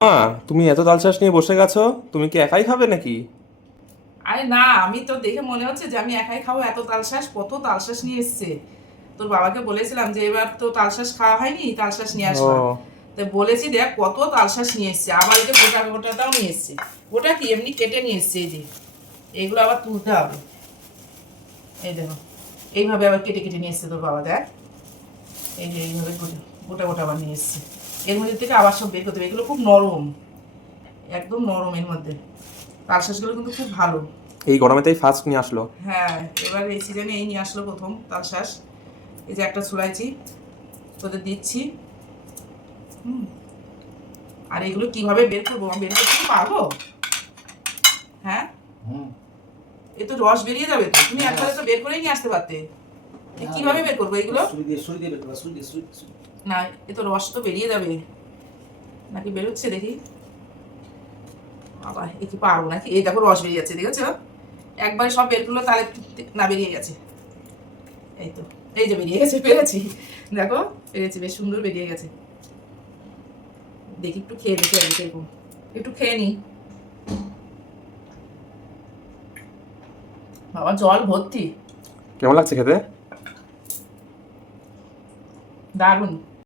মা, তুমি এত তাল চাষ নিয়ে বসে গেছো, তুমি কি একাই খাবে নাকি? আরে না, আমি তো দেখে মনে হচ্ছে যে আমি একাই খাবো। এত তালশাঁস, কত তালশাঁস নিয়ে এসছে। তোর বাবাকে বলেছিলাম যে এবার তো তালশাঁস খাওয়া হয়নি, তালশাঁস নিয়ে আসবা। ও, তো বলেছি দেখ কত তালশাঁস নিয়ে এসছে, আবার এই যে গোটা গোটাটাও নিয়ে এসছে। গোটা কি এমনি কেটে নিয়ে এসছে, এই যে এইগুলো আবার তুলতে হবে। এই দেখো, এইভাবে আবার কেটে কেটে নিয়ে এসছে তোর বাবা, দেখ। এই যে এইভাবে গোটা গোটা গোটা আবার নিয়ে এসছে। এর মধ্যে থেকে আবার সব বের করতে হবে। এগুলো খুব নরম, একদম নরম। এর মধ্যে তালশাঁসগুলো কিন্তু খুব ভালো। এই গরমে তাই ফার্স্ট নিয়ে আসলো। হ্যাঁ, এবার এই সিজনে এই নিয়ে আসলো প্রথম তালশাঁস। এই যে একটা ছুলাইছি, তোদের দিচ্ছি। হুম। আর এগুলো কিভাবে বের করবো, আমি বের করতে কি পারবো? হ্যাঁ, এ তো রস বেরিয়ে যাবে তো। তুমি একবারে তো বের করেই নিয়ে আসতে পারতে। কিভাবে বের করবো এগুলো? না, এ তো রস তো বেরিয়ে যাবে। নাকি বেরোচ্ছে দেখি। বাবা, এ কি পারবো নাকি? এই দেখো রস বেরিয়ে যাচ্ছে, দেখেছো? একবারে সব বের করলো তাহলে না, বেরিয়ে গেছে। এই তো, এই যে বেরিয়ে গেছে, পেরেছি। দেখো, পেরেছি, বেশ সুন্দর বেরিয়ে গেছে। দেখি একটু খেয়ে দেখি আগে কিরকম। একটু খেয়ে নি। বাবা, জল ভর্তি। কেমন লাগছে খেতে? দারুণ।